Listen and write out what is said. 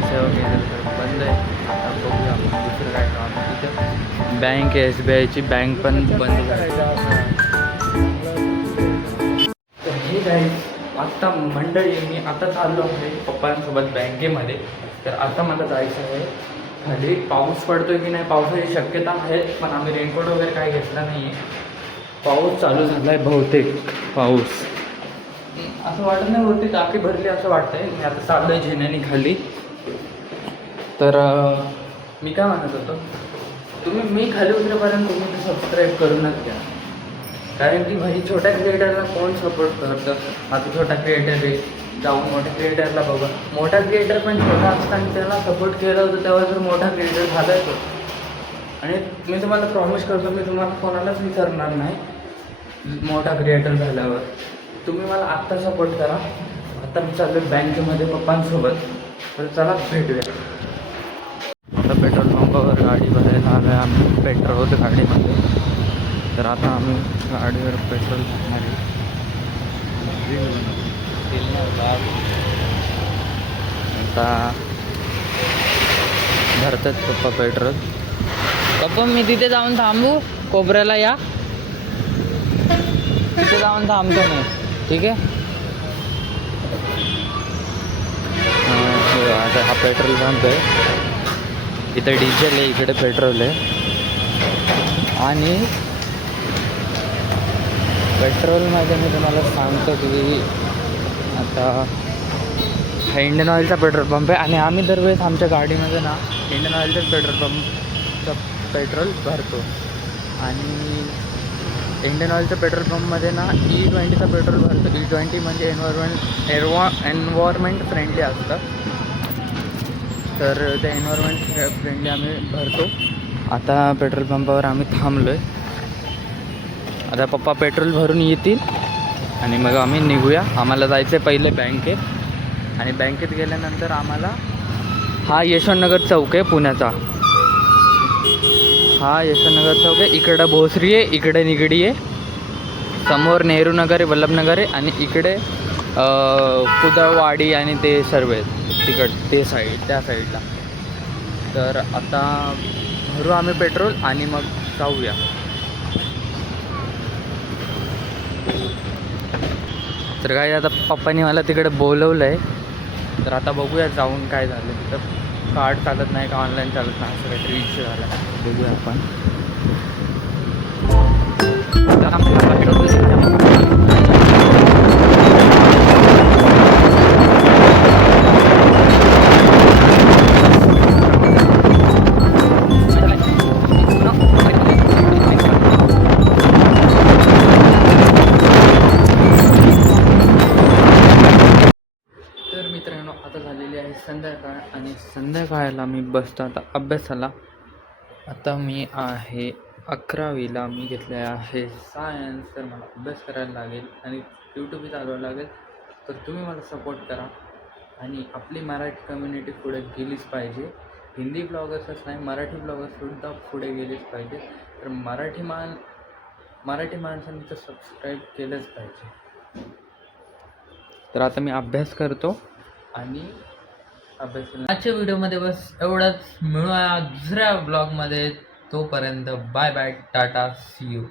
सेवा केंद्र तर बंद आहे. आता बघूया आपण दुसरं काय काम तिथं. बँक आहे, SBIची बँक पण बंद आहे. तर हे काय आत्ता मंडळी मी आता चाललो आहे पप्पांसोबत बँकेमध्ये. तर आता मला जायचं आहे खाली. पाऊस पडतोय की नाही पावसाची शक्यता आहे, पण आम्ही रेनकोट वगैरे काय घेतला नाही आहे. पाऊस चालू झाला आहे बहुतेक. पाऊस असं वाटत नाही होती टाकी भरली असं वाटतंय. मी आता चाललो आहे झेन्यानी खाली. तर मी काय म्हणत होतो, मी खाली उतरेपर्यंत तुम्ही ते सबस्क्राईब करूनच घ्या. कारण की भाई छोट्या क्रिएटरला कोण सपोर्ट करतं. आता छोटा क्रिएटर आहे, जाऊन मोठ्या क्रिएटरला बघा. मोठा क्रिएटर पण छोटा असताना त्याला सपोर्ट केलं होतं तेव्हा जर मोठा क्रिएटर झाला तो. आणि मी तुम्हाला प्रॉमिस करतो, मी तुम्हाला कोणालाच विचारणार नाही मोठा क्रिएटर झाल्यावर. तुम्ही मला आत्ता सपोर्ट करा. आता मी चाललो बँकेमध्ये पप्पांसोबत. तर चला भेटूया. आता पेट्रोल पंपावर गाडी भरायला आलो आहे आम्ही. पेट्रोल होतं गाडीमध्ये. तर आता आम्ही गाडीवर पेट्रोल भरणार आहे. आता भरतात पप्पा पेट्रोल. पप्पा मी तिथे जाऊन थांबू कोपऱ्याला या. तिथे जाऊन थांबतो मी, ठीक आहे. आता हा पेट्रोल पंप आहे. इथं डिझेल आहे, इकडे पेट्रोल आहे. आणि पेट्रोलमध्ये मी तुम्हाला सांगतो की आता हा इंडियन ऑइलचा पेट्रोल पंप आहे. आणि आम्ही दरवेळेस आमच्या गाडीमध्ये ना इंडियन ऑइलचाच पेट्रोल पंपचं पेट्रोल भरतो. आणि इंडियन ऑइलच्या पेट्रोल पंपमध्ये ना E20चा पेट्रोल भरतो. E20 म्हणजे एन्व्हायरमेंट फ्रेंडली असतं. तर ते एन्व्हायरमेंट फ्रेंडली आम्ही भरतो. आता पेट्रोल पंपावर आम्ही थांबलो आहे. आता पप्पा पेट्रोल भरून येतील आणि मग आम्ही निघूया. आम्हाला जायचं आहे पहिले बँकेत. आणि बँकेत गेल्यानंतर आम्हाला हा यशवंतनगर चौक आहे पुण्याचा. हा यशवंतनगर चौक आहे. इकडं भोसरी आहे, इकडे निगडी आहे, समोर नेहरू नगर आहे, वल्लभनगर आहे. आणि इकडे कुदळवाडी आणि ते सर्व आहेत ते साईड, त्या साईडला. तर आता भरू आम्ही पेट्रोल आणि मग जाऊया. तर काय आता पप्पांनी मला तिकडे बोलवलं आहे. तर आता बघूया जाऊन काय झालं. तिथं कार्ड चालत नाही का ऑनलाईन चालत नाही असं काहीतरी इश्यू झाला. बघूया आपण. आता झालेली आहे संध्याकाळ आणि संध्याकाळला मी बसतो आता अभ्यासाला. आता मी आहे 11वीला. मी घेतले आहे सायन्स. तर मला अभ्यास करायला लागेल आणि यूट्यूबही चालवायला लागेल. तर तुम्ही मला सपोर्ट करा. आणि आपली मराठी कम्युनिटी पुढे गेलीच पाहिजे. हिंदी ब्लॉगर्सच नाही, मराठी ब्लॉगर्ससुद्धा पुढे गेलेच पाहिजे. तर मराठी माणसांनी तर सबस्क्राईब केलंच पाहिजे. तर आता मी अभ्यास करतो आणि आजच्या व्हिडिओमध्ये बस एवढंच. मिळूया दुसऱ्या ब्लॉगमध्ये. तोपर्यंत bye bye, tata, see you.